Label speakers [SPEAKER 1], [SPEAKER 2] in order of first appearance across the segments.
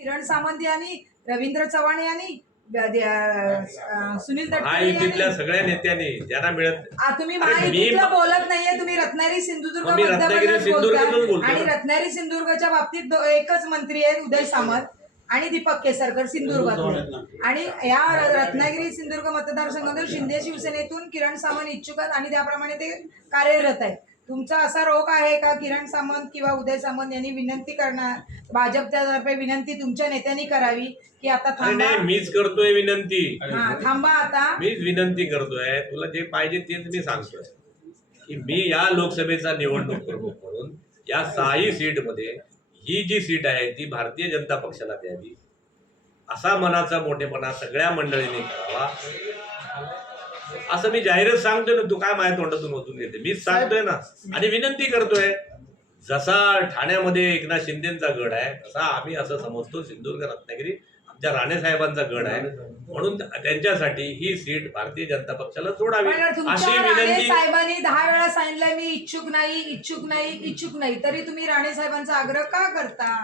[SPEAKER 1] किरण सामंत यांनी, रवींद्र चव्हाण यांनी, सुनील
[SPEAKER 2] महायुतीतल्या सगळ्या नेत्यांनी ज्यांना मिळत
[SPEAKER 1] तुम्ही महायुतीतलं बोलत नाहीये, तुम्ही रत्नागिरी सिंधुदुर्ग आणि रत्नागिरी सिंधुदुर्गच्या बाबतीत एकच मंत्री आहेत, उदय सामंत आणि दीपक केसरकर सिंधुदुर्गातून. आणि या रत्नागिरी सिंधुदुर्ग मतदारसंघातून शिंदे शिवसेनेतून किरण सामंत इच्छुक आहेत आणि त्याप्रमाणे ते कार्यरत आहेत. तुमचा असा रोख आहे का किरण सामंत किंवा उदय सामंत यांनी विनंती करणार, भाजपच्या तर्फे विनंती तुमच्या नेत्यांनी करावी की आता थांबा?
[SPEAKER 2] मीच करतोय विनंती.
[SPEAKER 1] थांबा आता,
[SPEAKER 2] मीच विनंती करतोय. तुला जे पाहिजे तेच मी सांगतोय की मी या लोकसभेचा निवडणूक प्रमुख म्हणून या 6 सीटमध्ये ही जी सीट आहे ती भारतीय जनता पक्षाला द्यावी असा मनाचा मोठेपणा सगळ्या मंडळींनी करावा असं मी जाहीरच सांगतोय ना. तू काय माझ्या तोंडातून ओतून घेते? मीच सांगतोय ना आणि विनंती करतोय. जसा ठाण्यामध्ये एकनाथ शिंदेचा गड आहे तसा आम्ही असं समजतो सिंधुदुर्ग रत्नागिरी आमच्या राणे साहेबांचा गड आहे, म्हणून त्यांच्यासाठी ही सीट भारतीय जनता पक्षाला सोडावी अशी विनंती.
[SPEAKER 1] साहेबांनी 10 वेळा सांगितलंय मी इच्छुक नाही, इच्छुक नाही, इच्छुक नाही, तरी तुम्ही राणे साहेबांचा आग्रह का करता?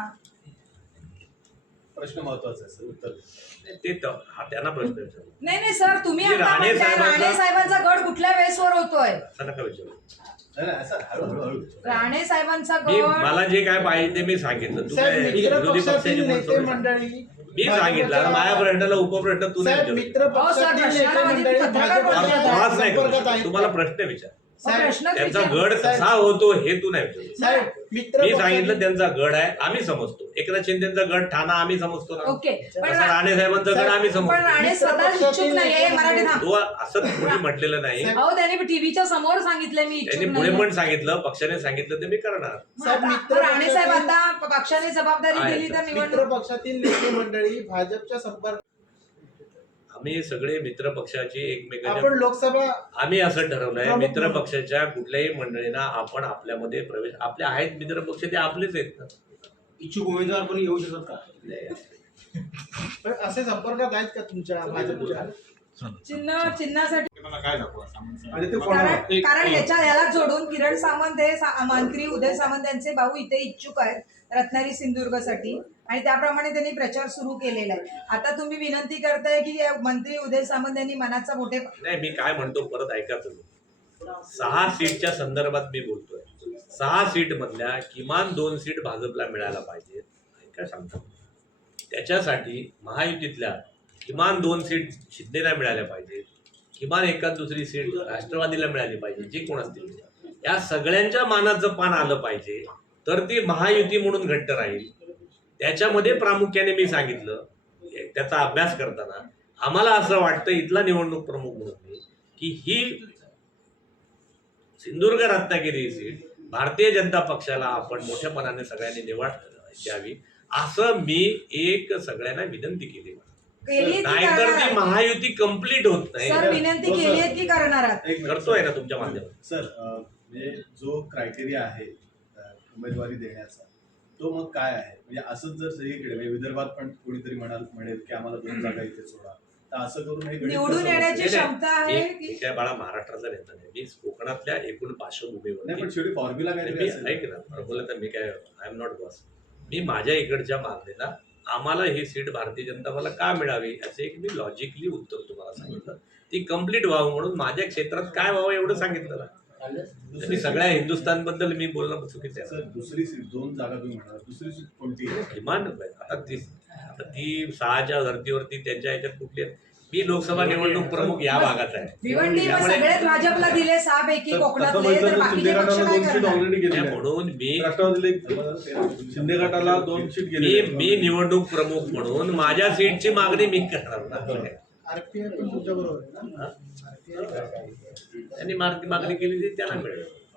[SPEAKER 3] प्रश्न महत्वाचा आहे सर, उत्तर
[SPEAKER 2] ते त्यांना प्रश्न विचारू.
[SPEAKER 1] नाही सर, तुम्ही राणे साहेबांचा गड कुठल्या बेसवर होतोय
[SPEAKER 2] असं नका विचारू.
[SPEAKER 1] राणे साहेबांचा गड
[SPEAKER 2] मला जे काय पाहिजे ते मी सांगितलं. तू काय विरोधी पक्षाची मंडळी मी सांगितलं. माझ्या प्रश्नाला उपप्रश्न तू नाही तुम्हाला प्रश्न विचार. त्यांचा गड कसा होतो हे तू नाही विचार. मी सांगितलं त्यांचा गड आहे आम्ही समजतो. एकनाथ शिंदेचा गड ठाणा आम्ही समजतो ना.
[SPEAKER 1] ओके,
[SPEAKER 2] राणे साहेबांचा गड आम्ही समजतो. तो असं कोणी म्हटलेलं नाही.
[SPEAKER 1] त्यांनी टीव्हीच्या समोर सांगितलं मी
[SPEAKER 2] त्यांनी पुढे पण सांगितलं, पक्षाने सांगितलं ते मी करणार.
[SPEAKER 1] राणे साहेब आता पक्षाने जबाबदारी दिली तर
[SPEAKER 3] मित्र पक्षातील नेते मंडळी भाजपच्या संपर्क
[SPEAKER 2] आम्ही सगळे मित्र पक्षाची एकमेकांच्या
[SPEAKER 3] आपण लोकसभा
[SPEAKER 2] आम्ही असं ठरवलंय मित्र पक्षाच्या कुठल्याही मंडळींना आपण आपल्यामध्ये प्रवेश आपले आहेत मित्र पक्ष ते आपलेच आहेत ना.
[SPEAKER 3] इच्छुक उमेदवार पण येऊ शकतात का? पण असे संपर्कात आहेत का तुमच्या भाजपच्या?
[SPEAKER 1] चिन्हासाठी
[SPEAKER 3] आणि
[SPEAKER 1] कारण याला जोडून किरण सामंत हे मंत्री उदय सामंत यांचे भाऊ इथे इच्छुक आहेत रत्नागिरी सिंधुदुर्गसाठी आणि त्याप्रमाणे त्यांनी प्रचार सुरू केलेला आहे. आता तुम्ही विनंती करताय की मंत्री उदय सामंत यांनी मनाचा मोठे
[SPEAKER 2] नाही. मी काय म्हणतो परत ऐका तुम्ही. 6 सीटच्या संदर्भात मी बोलतोय. 6 सीट मधल्या किमान 2 सीट भाजपला मिळायला पाहिजेत. काय सांगतो त्याच्यासाठी महायुतीतल्या किमान 2 सीट शिंदेला मिळाल्या पाहिजेत, किमान एखाद दुसरी सीट राष्ट्रवादीला मिळाली पाहिजे, जे कोण असतील या सगळ्यांच्या मानाचं पान आलं पाहिजे तर ती महायुती म्हणून घट्ट राहील. त्याच्यामध्ये प्रामुख्याने मी सांगितलं त्याचा अभ्यास करताना आम्हाला असं वाटतं इथला निवडणूक प्रमुख म्हणून की ही सिंधुदुर्ग रत्नागिरी सीट भारतीय जनता पक्षाला आपण मोठ्यापणाने सगळ्यांनी निवड द्यावी असं मी एक सगळ्यांना विनंती केली. नाहीतर ती महायुती कंप्लीट होत नाही.
[SPEAKER 1] विनंती केली आहे की करणार
[SPEAKER 2] करतोय ना तुमच्या माध्यमातून.
[SPEAKER 3] सर जो क्रायटेरिया आहे उमेदवारी देण्याचा तो मग काय आहे? म्हणजे असंच जर सगळीकडे म्हणजे विदर्भात पण कोणीतरी म्हणेल की आम्हाला 2 जागा इथे सोडा तर असं करून
[SPEAKER 1] निवडून येण्याची क्षमता आहे
[SPEAKER 2] की काय बाळा महाराष्ट्राचा नेता नाही. मी कोकणातल्या एकूण पार्श्वभूमीवर
[SPEAKER 3] पण शेवटी फॉर्म्युला काय
[SPEAKER 2] ऐक ना फॉर्म्युला तर मी काय आय एम नॉट बॉस. मी माझ्या इकडच्या मागणीला आम्हाला ही सीट भारतीय जनता मला का मिळावी याचं एक मी लॉजिकली उत्तर तुम्हाला सांगितलं. ती कम्प्लीट व्हावं म्हणून माझ्या क्षेत्रात काय व्हावं एवढं सांगितलं ना. मी सगळ्या हिंदुस्थान बद्दल मी बोलणं चुकीचं आहे.
[SPEAKER 3] दुसरी सीट 2 जागा तुम्ही म्हणाला, दुसरी सीट कोणती?
[SPEAKER 2] किमान आता ती 6च्या धर्तीवरती त्यांच्या ह्याच्यात कुठली आहे? मी लोकसभा निवडणूक प्रमुख या भागात आहे.
[SPEAKER 1] सगळ्यात भाजपला दिले 6 पैकी कोकणातले तर बाकीचे पक्ष काय करणार?
[SPEAKER 2] म्हणून मी
[SPEAKER 3] शिंदे गटाला 2 सीट गेली.
[SPEAKER 2] मी निवडणूक प्रमुख म्हणून माझ्या सीटची मागणी मी करणार ना.
[SPEAKER 3] आरपीआय पण तुमच्या बरोबर आहे ना?
[SPEAKER 2] त्यांनी मागणी केली ती त्याला मिळेल.